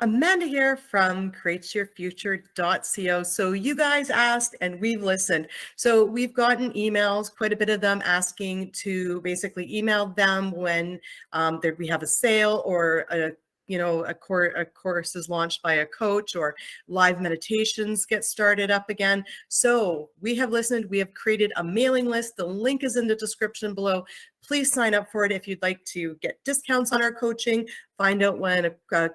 Amanda here from createyourfuture.co. So you guys asked and we've listened. So we've gotten emails, quite a bit of them asking to basically email them when we have a sale or a course is launched by a coach or live meditations get started up again. So we have listened. We have created a mailing list. The link is in the description below. Please sign up for it if you'd like to get discounts on our coaching. Find out when a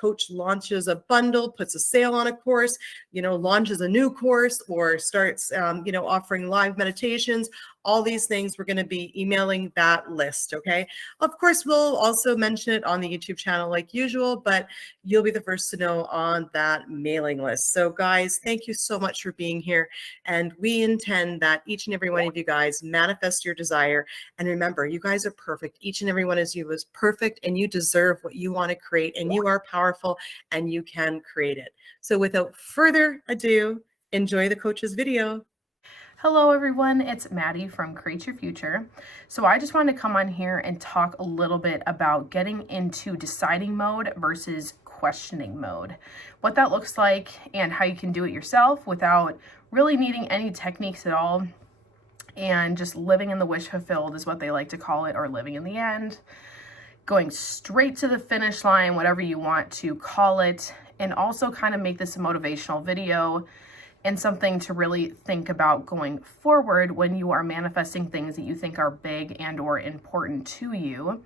coach launches a bundle, puts a sale on a course, launches a new course, or starts, offering live meditations. All these things, we're going to be emailing that list, okay? Of course, we'll also mention it on the YouTube channel like usual, but you'll be the first to know on that mailing list. So guys, thank you so much for being here. And we intend that each and every one of you guys manifest your desire. And remember, you guys are perfect. Each and every one of you is perfect, and you deserve what you want to create, and you are powerful, and you can create it. So without further ado, enjoy the coach's video. Hello everyone, it's Maddy from Create Your Future. So I just wanted to come on here and talk a little bit about getting into deciding mode versus questioning mode. What that looks like and how you can do it yourself without really needing any techniques at all. And just living in the wish fulfilled is what they like to call it, or living in the end. Going straight to the finish line, whatever you want to call it. And also kind of make this a motivational video and something to really think about going forward when you are manifesting things that you think are big and or important to you.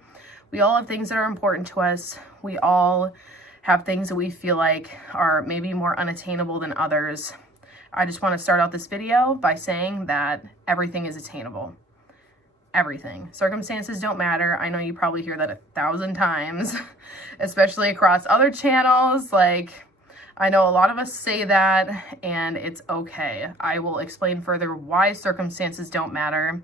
We all have things that are important to us. We all have things that we feel like are maybe more unattainable than others. I just want to start out this video by saying that everything is attainable. Everything. Circumstances don't matter. I know you probably hear that 1,000 times, especially across other channels. I know a lot of us say that, and it's okay. I will explain further why circumstances don't matter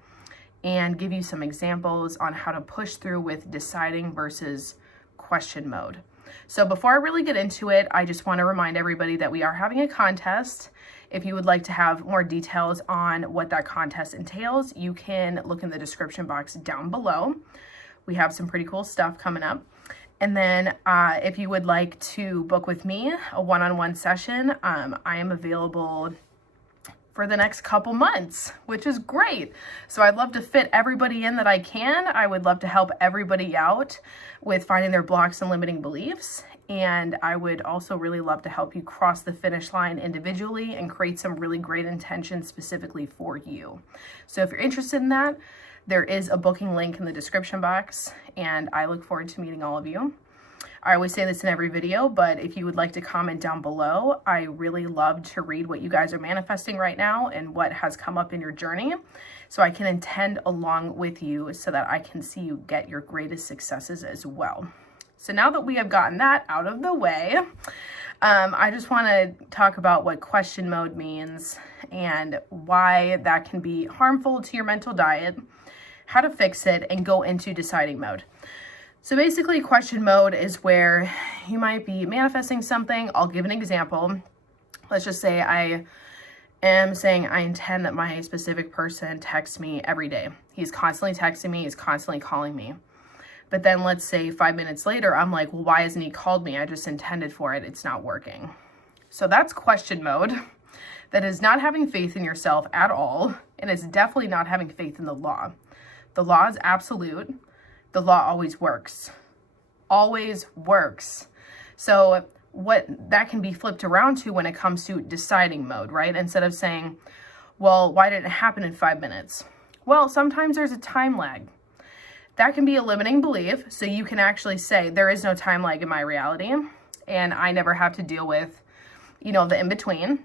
and give you some examples on how to push through with deciding versus question mode. So before I really get into it, I just want to remind everybody that we are having a contest. If you would like to have more details on what that contest entails, you can look in the description box down below. We have some pretty cool stuff coming up. And then if you would like to book with me a one-on-one session, I am available for the next couple months, which is great. So I'd love to fit everybody in that I can. I would love to help everybody out with finding their blocks and limiting beliefs. And I would also really love to help you cross the finish line individually and create some really great intentions specifically for you. So if you're interested in that, there is a booking link in the description box, and I look forward to meeting all of you. I always say this in every video, but if you would like to comment down below, I really love to read what you guys are manifesting right now and what has come up in your journey, so I can intend along with you so that I can see you get your greatest successes as well. So now that we have gotten that out of the way, I just want to talk about what question mode means and why that can be harmful to your mental diet, how to fix it, and go into deciding mode. So basically, question mode is where you might be manifesting something. I'll give an example. Let's just say I am saying I intend that my specific person texts me every day. He's constantly texting me. He's constantly calling me. But then let's say 5 minutes later, I'm like, well, why hasn't he called me? I just intended for it. It's not working. So that's question mode. That is not having faith in yourself at all. And it's definitely not having faith in the law. The law is absolute. The law always works. Always works. So what that can be flipped around to when it comes to deciding mode, right? Instead of saying, well, why didn't it happen in 5 minutes? Well, sometimes there's a time lag. That can be a limiting belief. So you can actually say there is no time lag in my reality, and I never have to deal with, the in-between.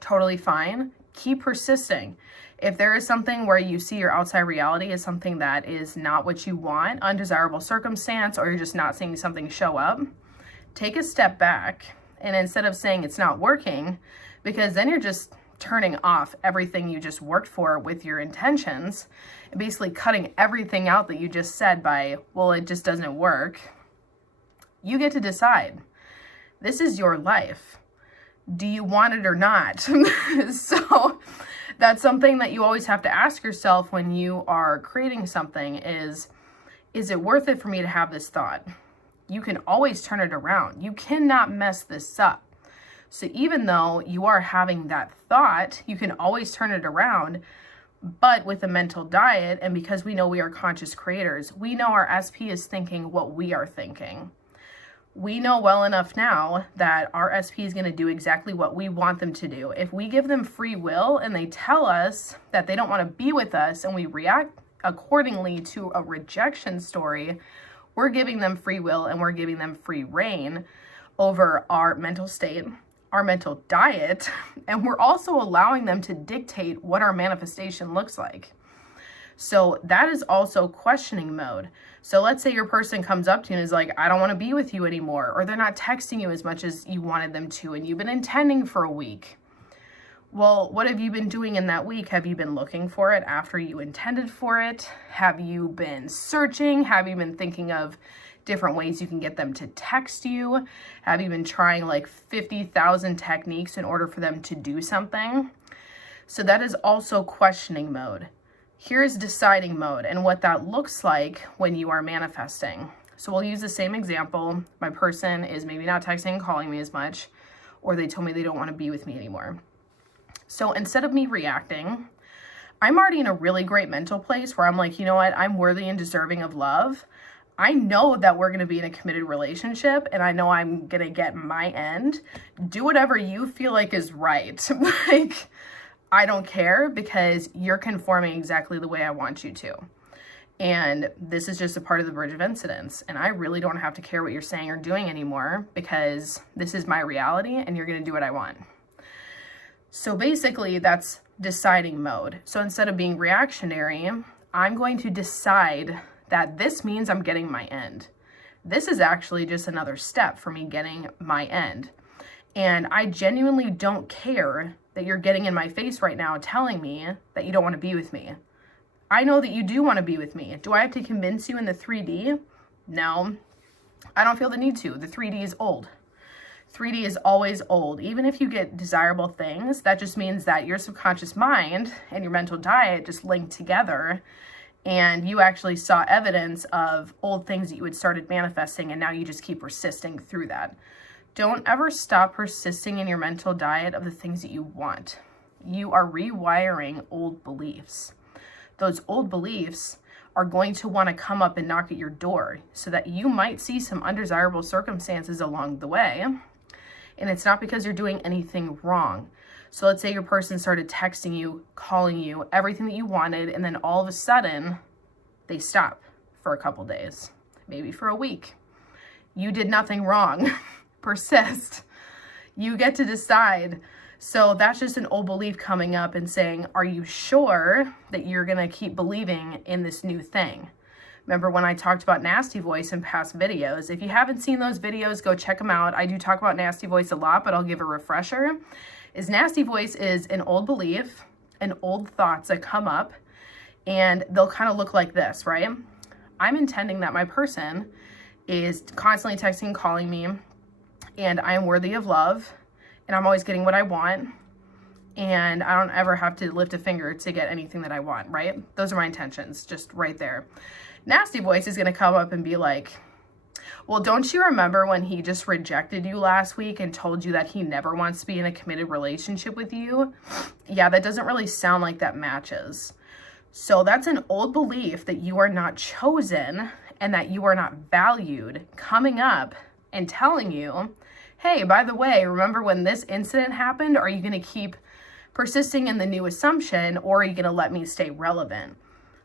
Totally fine. Keep persisting. If there is something where you see your outside reality is something that is not what you want, undesirable circumstance, or you're just not seeing something show up, take a step back. And instead of saying it's not working, because then you're just turning off everything you just worked for with your intentions, and basically cutting everything out that you just said by, well, it just doesn't work. You get to decide. This is your life. Do you want it or not? So that's something that you always have to ask yourself when you are creating something is it worth it for me to have this thought? You can always turn it around. You cannot mess this up. So even though you are having that thought, you can always turn it around. But with a mental diet, and because we know we are conscious creators, we know our SP is thinking what we are thinking. We know well enough now that our SP is going to do exactly what we want them to do. If we give them free will and they tell us that they don't want to be with us and we react accordingly to a rejection story, we're giving them free will and we're giving them free reign over our mental state, our mental diet, and we're also allowing them to dictate what our manifestation looks like. So that is also questioning mode. So let's say your person comes up to you and is like, I don't want to be with you anymore, or they're not texting you as much as you wanted them to, and you've been intending for a week. Well, what have you been doing in that week? Have you been looking for it after you intended for it? Have you been searching? Have you been thinking of different ways you can get them to text you? Have you been trying like 50,000 techniques in order for them to do something? So that is also questioning mode. Here's deciding mode and what that looks like when you are manifesting. So we'll use the same example. My person is maybe not texting and calling me as much, or they told me they don't want to be with me anymore. So instead of me reacting, I'm already in a really great mental place where I'm like, you know what? I'm worthy and deserving of love. I know that we're going to be in a committed relationship, and I know I'm going to get my end. Do whatever you feel like is right. Like, I don't care, because you're conforming exactly the way I want you to. And this is just a part of the bridge of incidents. And I really don't have to care what you're saying or doing anymore, because this is my reality and you're going to do what I want. So basically that's deciding mode. So instead of being reactionary, I'm going to decide that this means I'm getting my end. This is actually just another step for me getting my end. And I genuinely don't care that you're getting in my face right now telling me that you don't want to be with me. I know that you do want to be with me. Do I have to convince you in the 3D? No, I don't feel the need to. The 3D is old. 3D is always old. Even if you get desirable things, that just means that your subconscious mind and your mental diet just linked together, and you actually saw evidence of old things that you had started manifesting, and now you just keep persisting through that. Don't ever stop persisting in your mental diet of the things that you want. You are rewiring old beliefs. Those old beliefs are going to want to come up and knock at your door, so that you might see some undesirable circumstances along the way. And it's not because you're doing anything wrong. So let's say your person started texting you, calling you, everything that you wanted, and then all of a sudden they stop for a couple days, maybe for a week. You did nothing wrong. Persist. You get to decide. So that's just an old belief coming up and saying, are you sure that you're going to keep believing in this new thing? Remember when I talked about nasty voice in past videos? If you haven't seen those videos, go check them out. I do talk about nasty voice a lot, but I'll give a refresher. Is nasty voice is an old belief and old thoughts that come up, and they'll kind of look like this, right? I'm intending that my person is constantly texting, calling me, and I am worthy of love, and I'm always getting what I want, and I don't ever have to lift a finger to get anything that I want, right? Those are my intentions, just right there. Nasty voice is going to come up and be like, well, don't you remember when he just rejected you last week and told you that he never wants to be in a committed relationship with you? Yeah, that doesn't really sound like that matches. So that's an old belief that you are not chosen and that you are not valued coming up and telling you, hey, by the way, remember when this incident happened? Are you going to keep persisting in the new assumption, or are you going to let me stay relevant?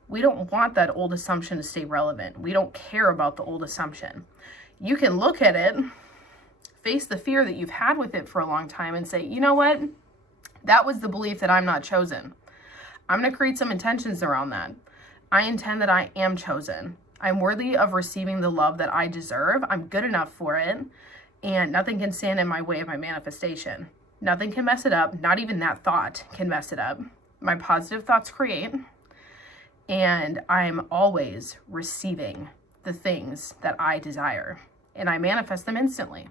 We don't want that old assumption to stay relevant. We don't care about the old assumption. You can look at it, face the fear that you've had with it for a long time, and say, you know what? That was the belief that I'm not chosen. I'm going to create some intentions around that. I intend that I am chosen. I'm worthy of receiving the love that I deserve. I'm good enough for it. And nothing can stand in my way of my manifestation. Nothing can mess it up. Not even that thought can mess it up. My positive thoughts create. And I'm always receiving the things that I desire. And I manifest them instantly.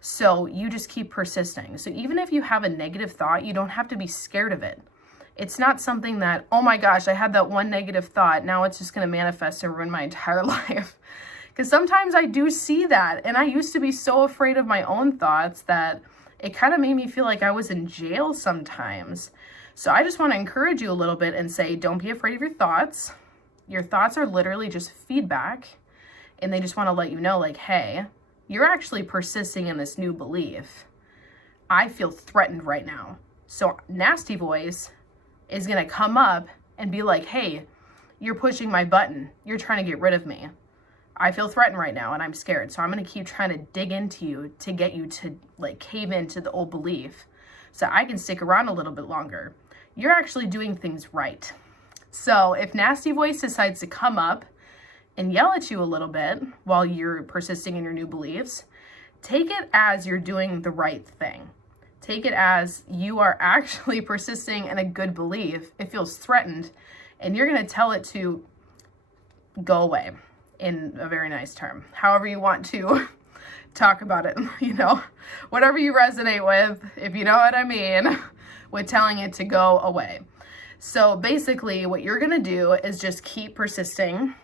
So you just keep persisting. So even if you have a negative thought, you don't have to be scared of it. It's not something that, oh my gosh, I had that one negative thought. Now it's just going to manifest and ruin my entire life. Because sometimes I do see that, and I used to be so afraid of my own thoughts that it kind of made me feel like I was in jail sometimes. So I just want to encourage you a little bit and say, don't be afraid of your thoughts. Your thoughts are literally just feedback, and they just want to let you know, like, hey, you're actually persisting in this new belief. I feel threatened right now. So nasty voice is going to come up and be like, hey, you're pushing my button. You're trying to get rid of me. I feel threatened right now and I'm scared. So I'm going to keep trying to dig into you to get you to like cave into the old belief so I can stick around a little bit longer. You're actually doing things right. So if nasty voice decides to come up and yell at you a little bit while you're persisting in your new beliefs, take it as you're doing the right thing. Take it as you are actually persisting in a good belief. It feels threatened, and you're going to tell it to go away in a very nice term. However you want to talk about it, you know, whatever you resonate with, if you know what I mean, with telling it to go away. So basically what you're going to do is just keep persisting,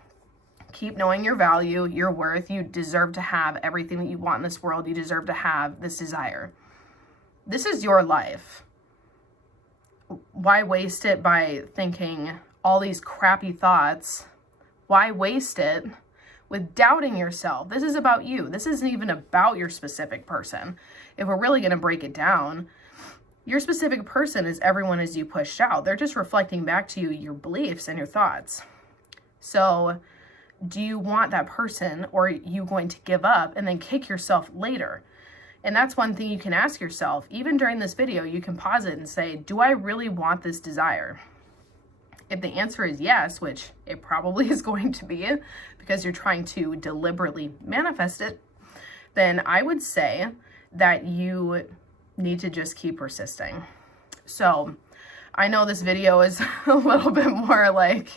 keep knowing your value, your worth. You deserve to have everything that you want in this world. You deserve to have this desire. This is your life. Why waste it by thinking all these crappy thoughts? Why waste it with doubting yourself? This is about you. This isn't even about your specific person. If we're really going to break it down, your specific person is everyone as you pushed out. They're just reflecting back to you your beliefs and your thoughts. So do you want that person, or are you going to give up and then kick yourself later? And that's one thing you can ask yourself. Even during this video, you can pause it and say, do I really want this desire? If the answer is yes, which it probably is going to be because you're trying to deliberately manifest it, then I would say that you need to just keep persisting. So I know this video is a little bit more like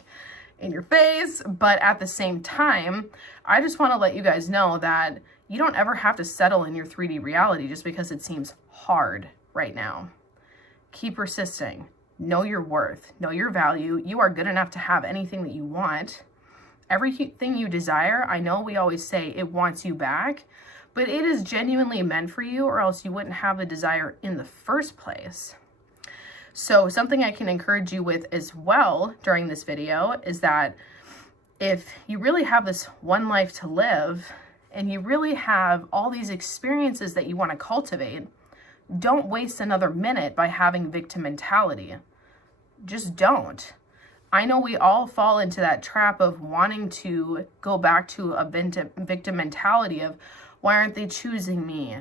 in your face, but at the same time, I just want to let you guys know that you don't ever have to settle in your 3D reality just because it seems hard right now. Keep persisting. Know your worth. Know your value. You are good enough to have anything that you want. Everything you desire, I know we always say it wants you back, but it is genuinely meant for you, or else you wouldn't have the desire in the first place. So something I can encourage you with as well during this video is that if you really have this one life to live, and you really have all these experiences that you want to cultivate, don't waste another minute by having victim mentality. Just don't. I know we all fall into that trap of wanting to go back to a victim mentality of, why aren't they choosing me?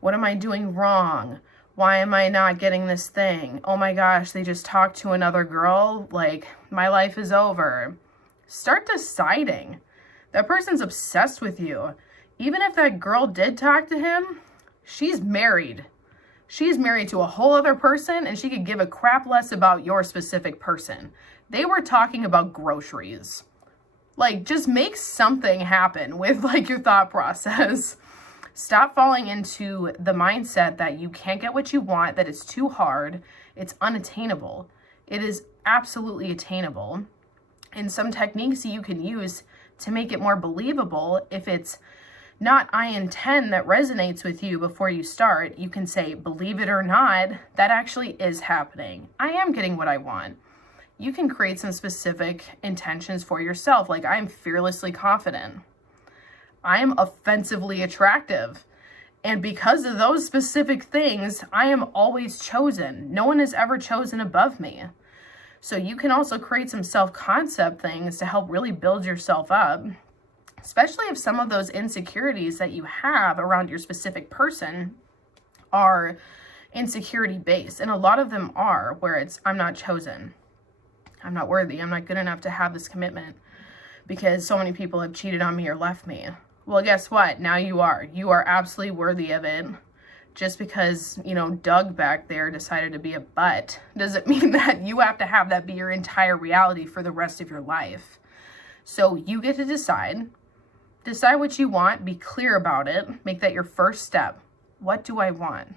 What am I doing wrong? Why am I not getting this thing? Oh my gosh, they just talked to another girl. Like, my life is over. Start deciding. That person's obsessed with you. Even if that girl did talk to him, she's married. She's married to a whole other person, and she could give a crap less about your specific person. They were talking about groceries. Like, just make something happen with like your thought process. Stop falling into the mindset that you can't get what you want, that it's too hard, it's unattainable. It is absolutely attainable. And some techniques that you can use to make it more believable, if it's not I intend that resonates with you before you start, you can say, believe it or not, that actually is happening. I am getting what I want. You can create some specific intentions for yourself, like I am fearlessly confident. I am offensively attractive. And because of those specific things, I am always chosen. No one is ever chosen above me. So you can also create some self-concept things to help really build yourself up, especially if some of those insecurities that you have around your specific person are insecurity based. And a lot of them are, where it's, I'm not chosen. I'm not worthy. I'm not good enough to have this commitment because so many people have cheated on me or left me. Well, guess what? Now you are. You are absolutely worthy of it. Just because, you know, Doug back there decided to be a butt doesn't mean that you have to have that be your entire reality for the rest of your life. So you get to decide. Decide what you want. Be clear about it. Make that your first step. What do I want?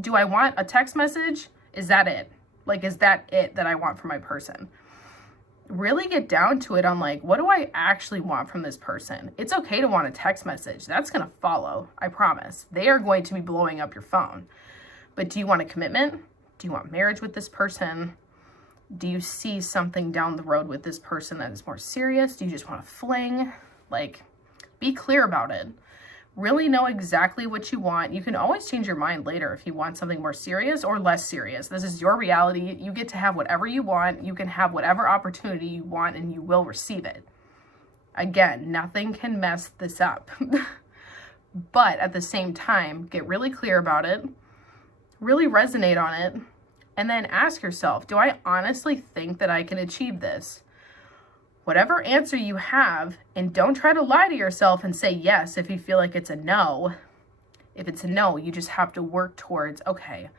Do I want a text message? Is that it? Like, is that it that I want for my person? really get down to it on like, what do I actually want from this person? It's okay to want a text message. That's going to follow. I promise. They are going to be blowing up your phone. But do you want a commitment? Do you want marriage with this person? Do you see something down the road with this person that is more serious? Do you just want to fling? Like, be clear about it. Really know exactly what you want. You can always change your mind later if you want something more serious or less serious. This is your reality. You get to have whatever you want. You can have whatever opportunity you want and you will receive it. Again, nothing can mess this up. But at the same time, get really clear about it. Really resonate on it. And then ask yourself, do I honestly think that I can achieve this? Whatever answer you have, and don't try to lie to yourself and say yes if you feel like it's a no. If it's a no, you just have to work towards, okay,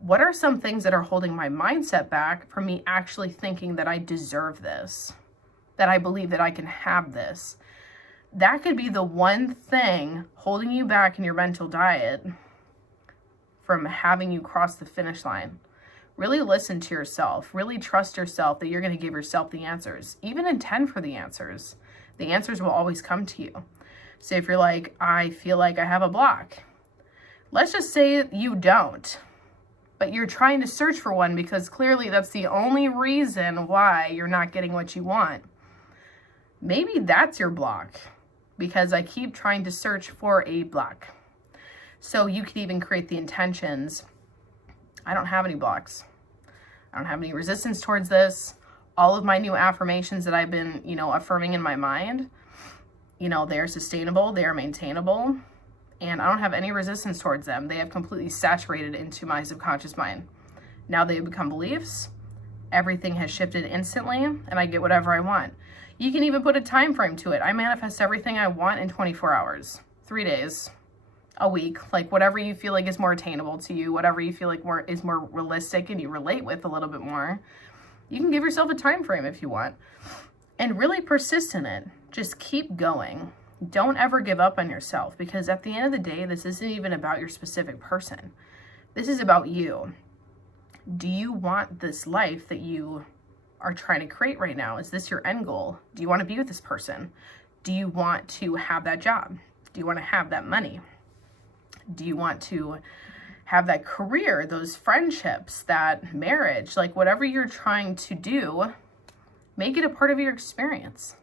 what are some things that are holding my mindset back from me actually thinking that I deserve this? That I believe that I can have this? That could be the one thing holding you back in your mental diet from having you cross the finish line. Really listen to yourself. Really trust yourself that you're going to give yourself the answers. Even intend for the answers. The answers will always come to you. So if you're like, I feel like I have a block. Let's just say you don't. But you're trying to search for one because clearly that's the only reason why you're not getting what you want. Maybe that's your block. Because I keep trying to search for a block. So you could even create the intentions. I don't have any blocks. I don't have any resistance towards this. All of my new affirmations that I've been, affirming in my mind, they're sustainable, they're maintainable, and I don't have any resistance towards them. They have completely saturated into my subconscious mind. Now they have become beliefs. Everything has shifted instantly, and I get whatever I want. You can even put a time frame to it. I manifest everything I want in 24 hours, 3 days. A week, like whatever you feel like is more attainable to you, whatever you feel like is more realistic and you relate with a little bit more. You can give yourself a time frame if you want and really persist in it. Just keep going. Don't ever give up on yourself because at the end of the day, this isn't even about your specific person. This is about you. Do you want this life that you are trying to create right now? Is this your end goal? Do you want to be with this person? Do you want to have that job? Do you want to have that money? Do you want to have that career, those friendships, that marriage, like whatever you're trying to do, make it a part of your experience.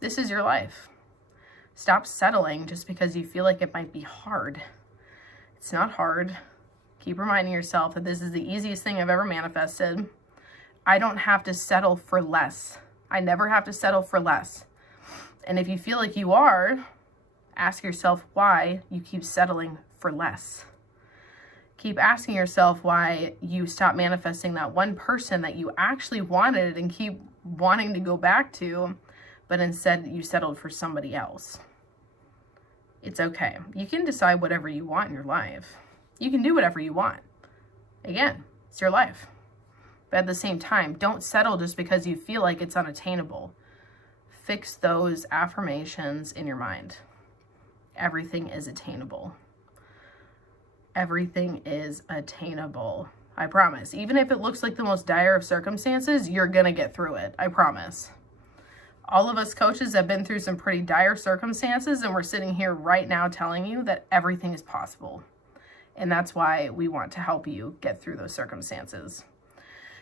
This is your life. Stop settling just because you feel like it might be hard. It's not hard. Keep reminding yourself that this is the easiest thing I've ever manifested. I don't have to settle for less. I never have to settle for less. And if you feel like you are, ask yourself why you keep settling for less. Keep asking yourself why you stop manifesting that one person that you actually wanted and keep wanting to go back to, but instead you settled for somebody else. It's okay. You can decide whatever you want in your life. You can do whatever you want. Again, it's your life. But at the same time, don't settle just because you feel like it's unattainable. Fix those affirmations in your mind. Everything is attainable. Everything is attainable. I promise. Even if it looks like the most dire of circumstances, you're going to get through it. I promise. All of us coaches have been through some pretty dire circumstances, and we're sitting here right now telling you that everything is possible. And that's why we want to help you get through those circumstances.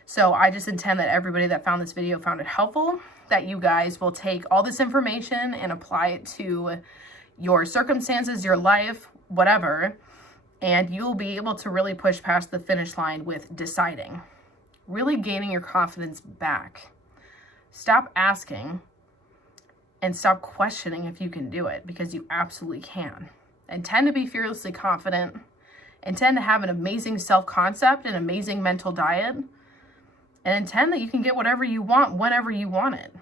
So I just intend that everybody that found this video found it helpful, that you guys will take all this information and apply it to your circumstances, your life, whatever, and you'll be able to really push past the finish line with deciding, really gaining your confidence back. Stop asking and stop questioning if you can do it, because you absolutely can. And tend to be fearlessly confident and tend to have an amazing self-concept and amazing mental diet, and intend that you can get whatever you want whenever you want it.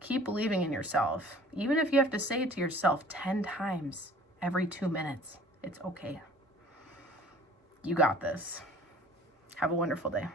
Keep believing in yourself. Even if you have to say it to yourself 10 times every 2 minutes, it's okay. You got this. Have a wonderful day.